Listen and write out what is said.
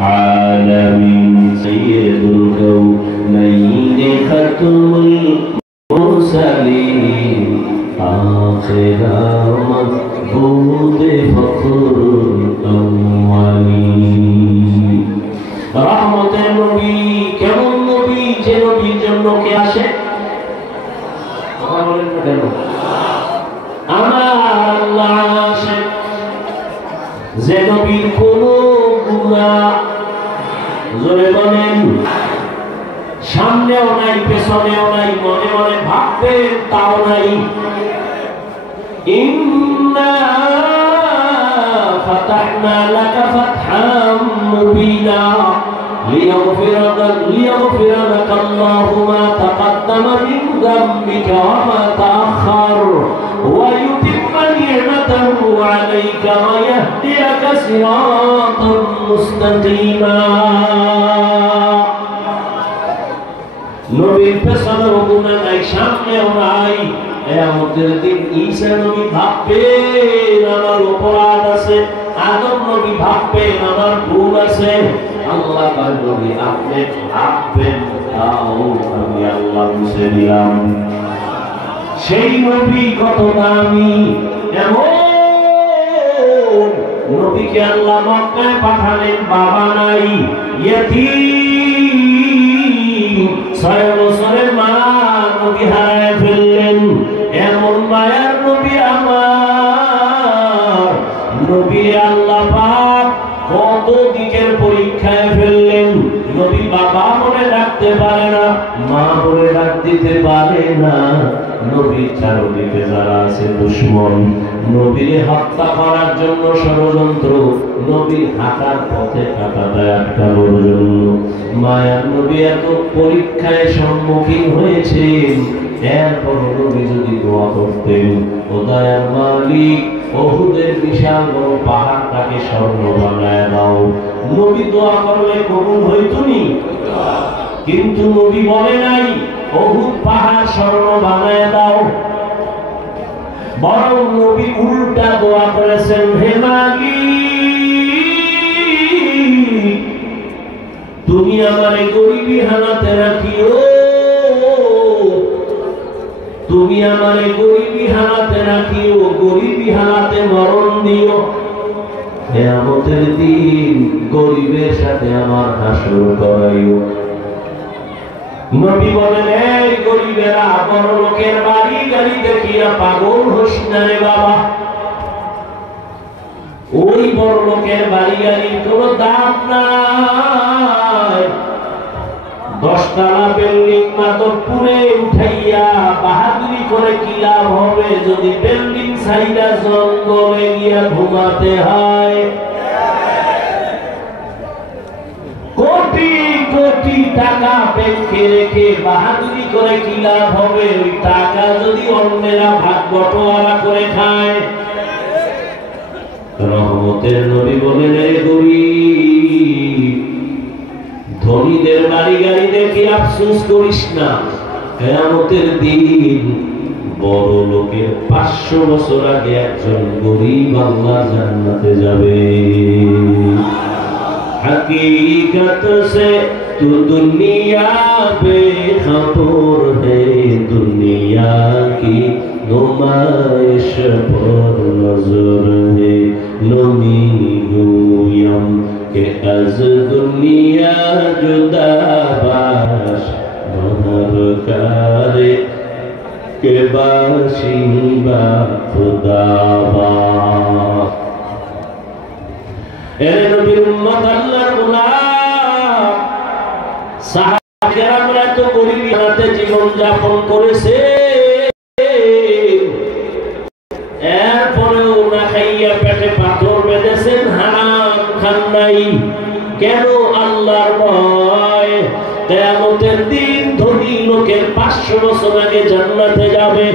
عالمين سيد الكونين ختم المرسلين آخر مقبوض فخر الأولين رحمة النبي কেমন নবী যে নবীর জন্য কে আসে কথা বলেন না কেন আমার আল্লাহ আসে যে নবীর কোনো গুনাহ জোরে বলেন সামনেও নাই পেছনেও নাই মনে মনে ভাববেন তাও নাই ইন্না ফাতাহনা লাকা ফাতহাম মুবিনা লিয়াগফিরা লাকা আল্লাহু মা তাকাদ্দামা মিন যামবিকা ওয়া মা তাআখার ওয়া ইউতিম্মা নি'মাতাহু আলাইকা ওয়া ইয়াহদিয়াকা সিরাতাম মুস্তাকিমা নবীর পেছনেও গুনাহ নাই সামনেও নাই কিয়ামতের দিন ঈসা নবী ভাববেন আমার অপরাধ আছে আদম নবী ভাববেন আমার ভুল আছে আল্লাহ পাক নবী আপনি ভাববেন তাও আমি আল্লাহ মুছে দিলাম সেই নবী কত দামি এমন নবীকে আল্লাহ মক্কায় পাঠালেন বাবা নাই ইয়তীম 6 বছরের মা নবী হারায় ফেললেন এমন মায়ার নবী আমার নবী আল্লাহ পাক কত দিকের পরীক্ষায় ফেললেন নবী বাবা মনে রাখতে পারে না মা মনে রাখতে পারে না নবীর চারদিকে যারা আছে দুশমন নবীর হত্যা করার জন্য ষড়যন্ত্র নবীর হাঁটার পথে কাঁটাটা আটকানোর জন্য মায়ার নবী এত পরীক্ষায় সম্মুখীন হয়েছেন এরপর নবী যদি দোয়া করতেন ও দয়ার মালিক উহুদের বিশাল বড় পাহাড়টাকে স্বর্ণ বানায় দাও নবী দোয়া করলে কবুল হইতো নি কিন্তু নবী বলে নাই উহুদ পাহাড় স্বর্ণ বানায় দাও বরং নবী উল্টা দোয়া করেছেন হে মালিক তুমি আমারে গরিবী হালাতে রাখিও তুমি আমারে গরিবী হালাতে রাখিও গরিবী হালাতে মরণ দিও কিয়ামতের দিন গরিবের সাথে আমার হাসর করাইও নবী বলেন এই গরিবেরা বড় লোকের বাড়ি গাড়ি দেখিয়া পাগল হইস না রে বাবা ওই বড় লোকের বাড়ি গাড়ির কোনো দাম নাই 10 তলা বিল্ডিং মাদবপুরে উঠাইয়া বাহাদুরি করে কি লাভ হবে যদি বিল্ডিং সাইডা জঙ্গলে গিয়া ঘুমাতে হয় কোটি কোটি টাকা ব্যাংকে রেখে বাহাদুরি করে কি লাভ হবে ওই টাকা যদি অন্যেরা ভাগ বটোয়ারা করে খায় রহমতের নবী বলেন এই গরিব ধনীদের বাড়ি গাড়ি দেখে আফসোস করিস না কিয়ামতের দিন বড় লোকের 500 বছর আগে একজন গরিব আল্লাহ জান্নাতে যাবে हकीकत से तू दुनिया बेखबर है दुनिया की नुमाइश पर नजर है नमी गुयम के अज दुनिया जुदा बाश महर करे के बाशिंबा खुदाबा এর নবীর উম্মত আল্লাহর গোলাম সাহাবারা তো গরিবী হাতে জীবন যাপন করেছে এরপরেও না খাইয়া পেটে পাথর বেঁধেছেন হারাম খান নাই কেন আল্লাহর ভয় কিয়ামতের দিন ধনী লোকের 500 বছর আগে জান্নাতে যাবে